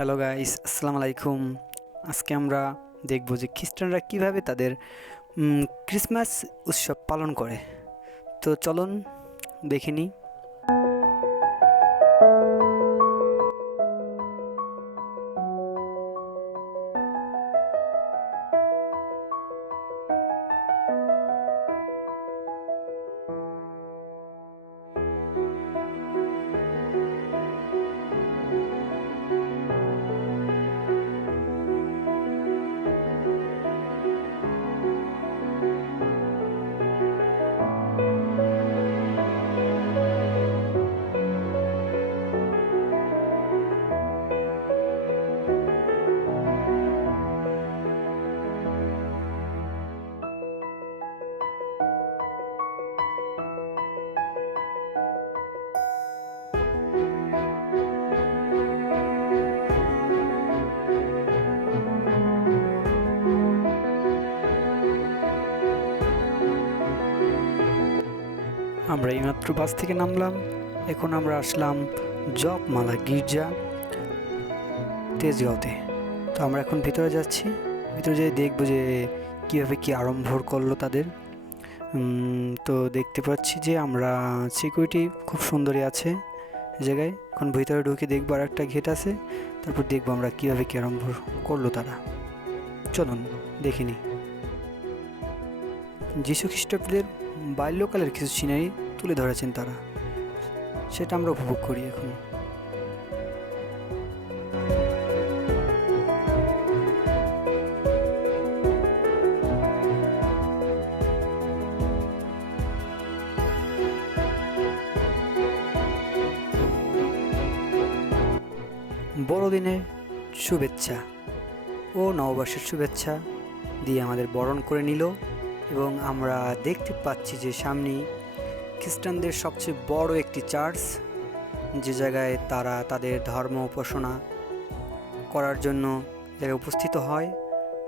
Hello guys, আসসালামু আলাইকুম। আজকে আমরা দেখব যে খ্রিস্টানরা কিভাবে তাদের ক্রিসমাস উৎসব পালন করে। তো চলুন দেখে নিই। আমরা এইমাত্র বাস থেকে নামলাম। এখন আমরা আসলাম জপমালা গির্জা তেজগাঁওতে। তো আমরা এখন ভিতরে যাচ্ছি। ভিতরে যেয়ে দেখবো যে কীভাবে কী আড়ম্বর করলো তাদের। তো দেখতে পাচ্ছি যে আমরা সিকিউরিটি খুব সুন্দরই আছে এই জায়গায়। এখন ভিতরে ঢুকে দেখবো আর একটা গেট আছে, তারপর দেখবো আমরা কীভাবে কী আড়ম্বর করলো তারা। চলুন দেখে নিই। যীশু খ্রিস্টাব্দের বাল্যকালের কিছু সিনারি তুলে ধরেছেন তারা, সেটা আমরা উপভোগ করি এখন। বড়দিনের শুভেচ্ছা ও নববর্ষের শুভেচ্ছা দিয়ে আমাদের বরণ করে নিল, এবং আমরা দেখতে পাচ্ছি যে সামনেই খ্রিস্টানদের সবচেয়ে বড় একটি চার্চ, যে জায়গায় তারা তাদের ধর্ম উপাসনা করার জন্য জায়গায় উপস্থিত হয়,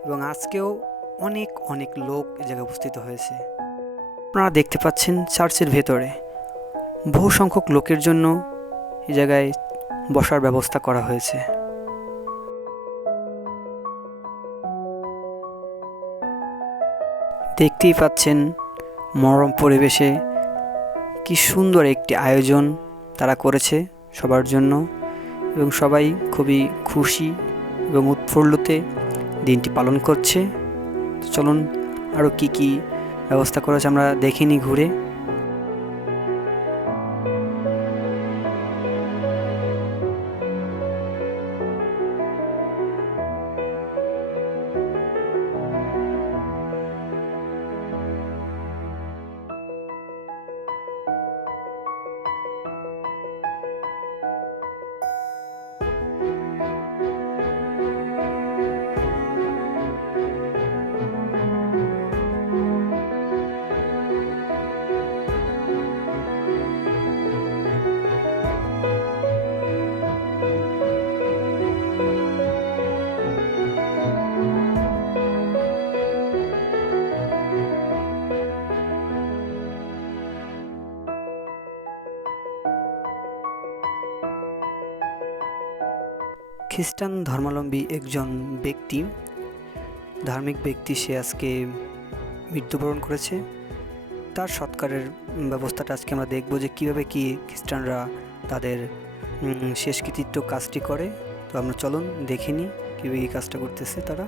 এবং আজকেও অনেক অনেক লোক এ জায়গায় উপস্থিত হয়েছে। আপনারা দেখতে পাচ্ছেন চার্চের ভেতরে বহু সংখ্যক লোকের জন্য এই জায়গায় বসার ব্যবস্থা করা হয়েছে। দেখতেই পাচ্ছেন মনোরম পরিবেশে কি সুন্দর একটি আয়োজন তারা করেছে সবার জন্য, এবং সবাই খুবই খুশি এবং উৎফুল্লতে দিনটি পালন করছে। চলুন আরও কি কি ব্যবস্থা করেছে আমরা দেখিনি ঘুরে। খ্রিস্টান ধর্মাবলম্বী একজন ব্যক্তি, ধার্মিক ব্যক্তি, সে আজকে মৃত্যুবরণ করেছে। তার সৎকারের ব্যবস্থাটা আজকে আমরা দেখব যে কীভাবে কি খ্রিস্টানরা তাদের শেষ কৃতিত্ব কাজটি করে। তো আমরা চলুন দেখে নিই কীভাবে এই কাজটা করতেছে তারা।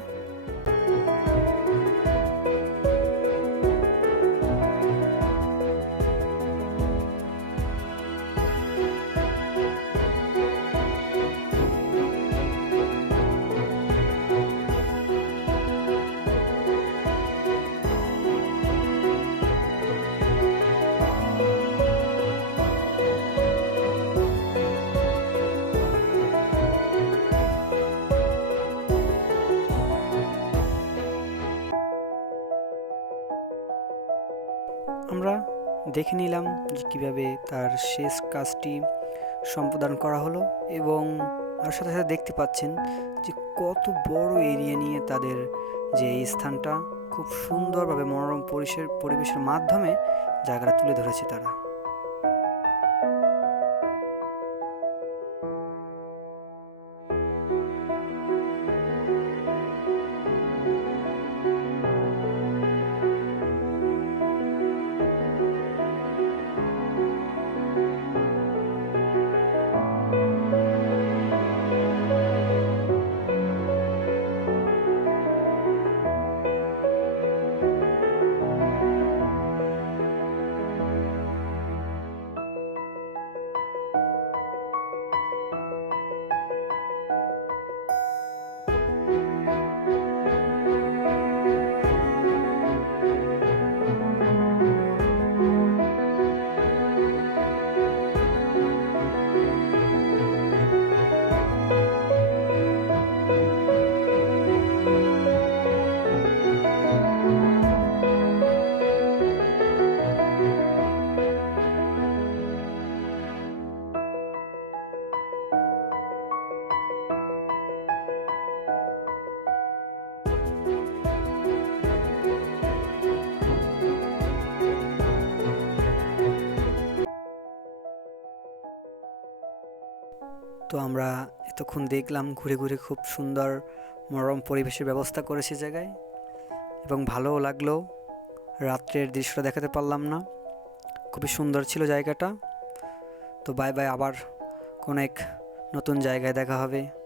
আমরা দেখে নিলাম যে কীভাবে তার শেষ কাজটি সম্পাদন করা হলো, এবং আর সাথে সাথে দেখতে পাচ্ছেন যে কত বড় এরিয়া নিয়ে তাদের যে এই স্থানটা খুব সুন্দরভাবে মনোরম পরিবেশের মাধ্যমে জায়গাটা তুলে ধরেছে তারা। তো আমরা এতক্ষণ দেখলাম ঘুরে ঘুরে, খুব সুন্দর মনোরম পরিবেশের ব্যবস্থা করেছে জায়গায়, এবং ভালোও লাগলো। রাত্রের দৃশ্যটা দেখাতে পারলাম না, খুবই সুন্দর ছিল জায়গাটা। তো বাই বাই, আবার কোনো এক নতুন জায়গায় দেখা হবে।